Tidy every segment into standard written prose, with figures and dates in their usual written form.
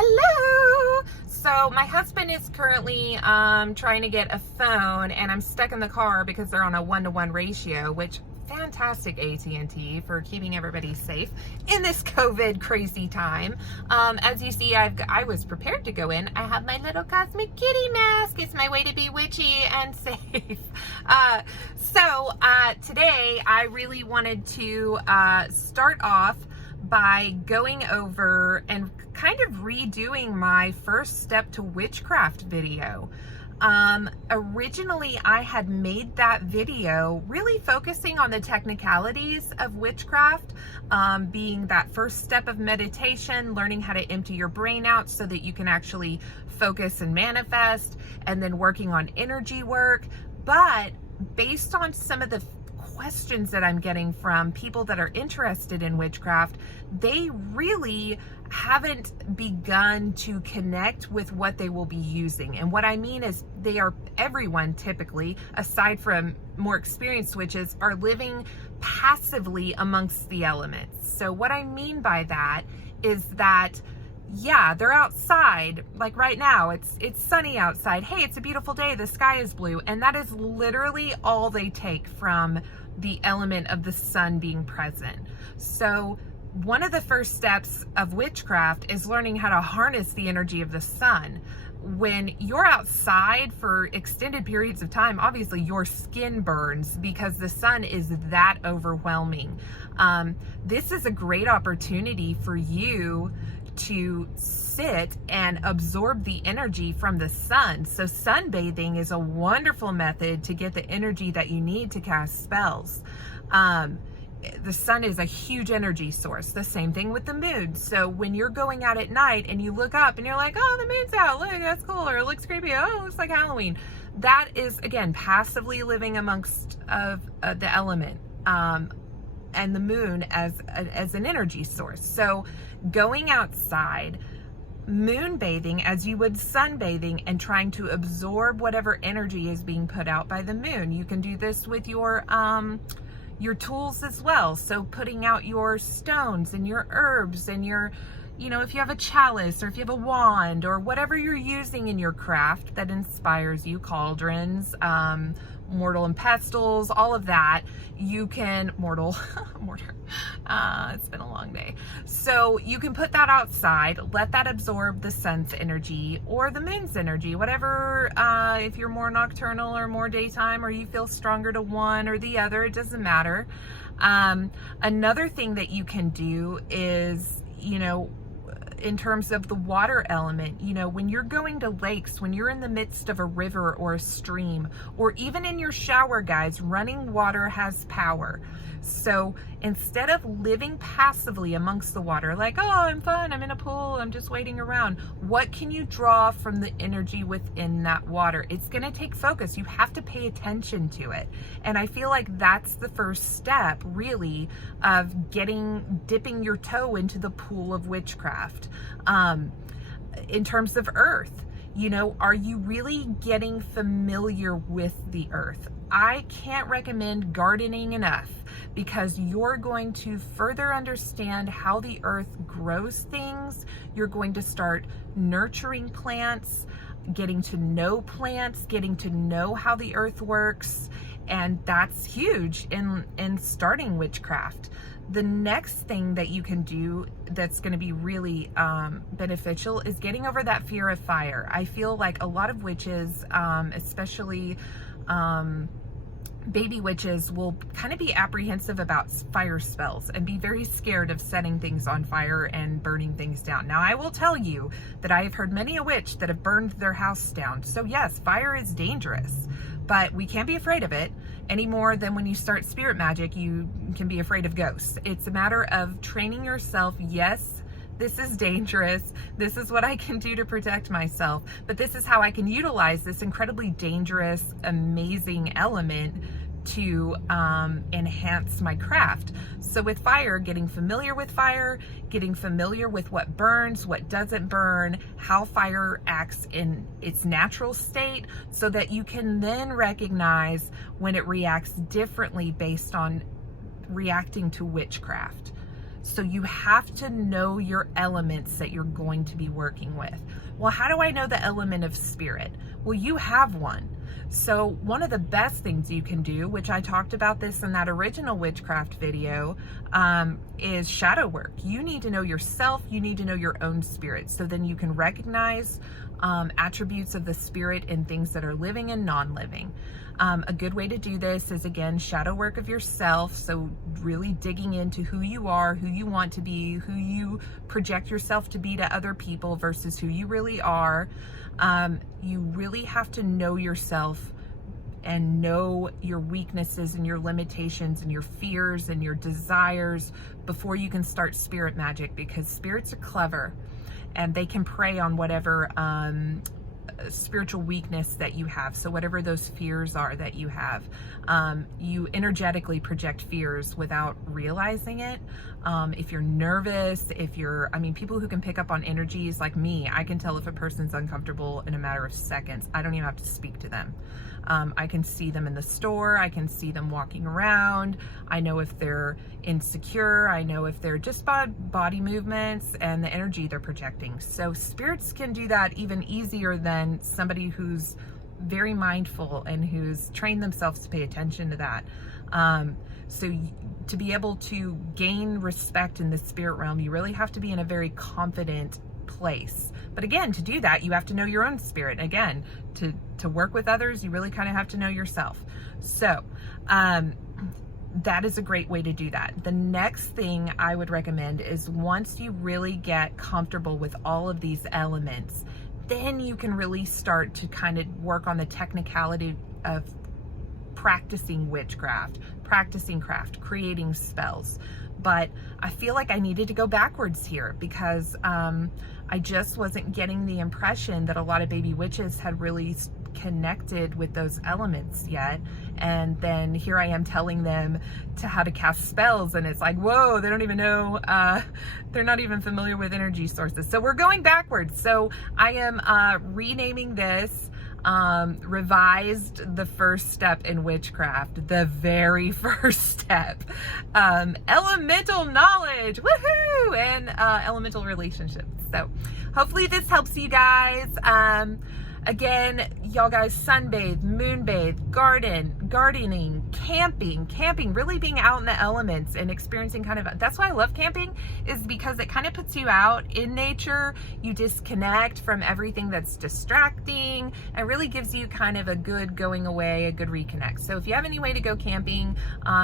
Hello. So my husband is currently trying to get a phone, and I'm stuck in the car because they're on a 1-to-1 ratio, which fantastic AT&T for keeping everybody safe in this COVID crazy time. As you see, I was prepared to go in. I have my little cosmic kitty mask. It's my way to be witchy and safe. Today I really wanted to start off by going over and kind of redoing my first step to witchcraft video. Originally I had made that video really focusing on the technicalities of witchcraft, being that first step of meditation, learning how to empty your brain out so that you can actually focus and manifest, and then working on energy work. But based on some of the questions that I'm getting from people that are interested in witchcraft, they really haven't begun to connect with what they will be using. And what I mean is everyone typically, aside from more experienced witches, are living passively amongst the elements. So what I mean by that is that yeah, they're outside, like right now, it's sunny outside. Hey, it's a beautiful day, the sky is blue. And that is literally all they take from the element of the sun being present. So one of the first steps of witchcraft is learning how to harness the energy of the sun. When you're outside for extended periods of time, obviously your skin burns because the sun is that overwhelming. This is a great opportunity for you to sit and absorb the energy from the sun. So sunbathing is a wonderful method to get the energy that you need to cast spells. The sun is a huge energy source. The same thing with the moon. So when you're going out at night and you look up and you're like, oh, the moon's out, look, that's cool, or it looks creepy, oh, it looks like Halloween. That is, again, passively living amongst the element, and the moon as an energy source. So going outside, moon bathing as you would sunbathing, and trying to absorb whatever energy is being put out by the moon. You can do this with your tools as well. So putting out your stones and your herbs and your, if you have a chalice or if you have a wand or whatever you're using in your craft that inspires you, cauldrons, mortar and pestles, all of that, you can, mortar, it's been a long day. So you can put that outside, let that absorb the sun's energy or the moon's energy, whatever, if you're more nocturnal or more daytime, or you feel stronger to one or the other, it doesn't matter. Another thing that you can do is, in terms of the water element, when you're going to lakes, when you're in the midst of a river or a stream, or even in your shower, guys, running water has power. So instead of living passively amongst the water, like, oh, I'm fine, I'm in a pool, I'm just waiting around, what can you draw from the energy within that water? It's going to take focus. You have to pay attention to it. And I feel like that's the first step, really, of dipping your toe into the pool of witchcraft. In terms of earth, are you really getting familiar with the earth? I can't recommend gardening enough, because you're going to further understand how the earth grows things. You're going to start nurturing plants, getting to know plants, getting to know how the earth works. And that's huge in starting witchcraft. The next thing that you can do that's going to be really beneficial is getting over that fear of fire. I feel like a lot of witches, especially baby witches, will kind of be apprehensive about fire spells and be very scared of setting things on fire and burning things down. Now, I will tell you that I have heard many a witch that have burned their house down. So yes, fire is dangerous, but we can't be afraid of it any more than when you start spirit magic, you can be afraid of ghosts. It's a matter of training yourself. Yes, this is dangerous. This is what I can do to protect myself, but this is how I can utilize this incredibly dangerous, amazing element to enhance my craft. So with fire, getting familiar with fire, getting familiar with what burns, what doesn't burn, how fire acts in its natural state, so that you can then recognize when it reacts differently based on reacting to witchcraft. So you have to know your elements that you're going to be working with. Well, how do I know the element of spirit? Well, you have one. So one of the best things you can do, which I talked about this in that original witchcraft video, is shadow work. You need to know yourself. You need to know your own spirit. So then you can recognize attributes of the spirit in things that are living and non-living. A good way to do this is, again, shadow work of yourself. So really digging into who you are, who you want to be, who you project yourself to be to other people versus who you really are. You really have to know yourself and know your weaknesses and your limitations and your fears and your desires before you can start spirit magic, because spirits are clever and they can prey on whatever spiritual weakness that you have. So whatever those fears are that you have, you energetically project fears without realizing it. If you're nervous, people who can pick up on energies like me, I can tell if a person's uncomfortable in a matter of seconds. I don't even have to speak to them. I can see them in the store. I can see them walking around. I know if they're insecure. I know if they're just body movements and the energy they're projecting. So spirits can do that even easier than somebody who's very mindful and who's trained themselves to pay attention to that. So to be able to gain respect in the spirit realm, you really have to be in a very confident place. But again, to do that, you have to know your own spirit. Again, to work with others, you really kind of have to know yourself. So that is a great way to do that. The next thing I would recommend is, once you really get comfortable with all of these elements, then you can really start to kind of work on the technicality of practicing witchcraft, practicing craft, creating spells. But I feel like I needed to go backwards here, because I just wasn't getting the impression that a lot of baby witches had really connected with those elements yet. And then here I am telling them how to cast spells, and it's like, whoa, they don't even know, they're not even familiar with energy sources. So we're going backwards. So I am renaming this revised the first step in witchcraft, the very first step, elemental knowledge, woohoo, and elemental relationships. So hopefully this helps you guys. Again, y'all guys, sunbathe, moonbathe, gardening, camping, really being out in the elements and experiencing that's why I love camping, is because it kind of puts you out in nature. You disconnect from everything that's distracting and really gives you kind of a good going away, a good reconnect. So if you have any way to go camping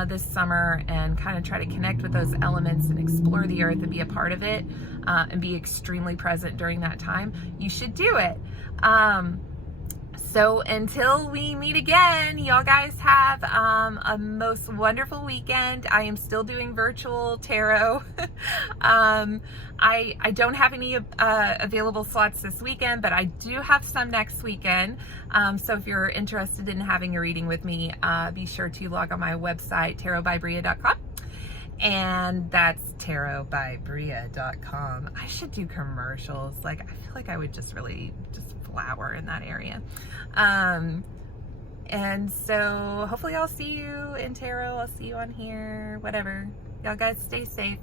this summer and kind of try to connect with those elements and explore the earth and be a part of it, and be extremely present during that time, you should do it. So until we meet again, y'all guys have a most wonderful weekend. I am still doing virtual tarot. I don't have any available slots this weekend, but I do have some next weekend. So if you're interested in having a reading with me, be sure to log on my website, tarotbybria.com. And that's tarotbybria.com. I should do commercials. Like, I feel like I would just flower in that area. And so hopefully I'll see you in tarot. I'll see you on here, whatever. Y'all guys stay safe.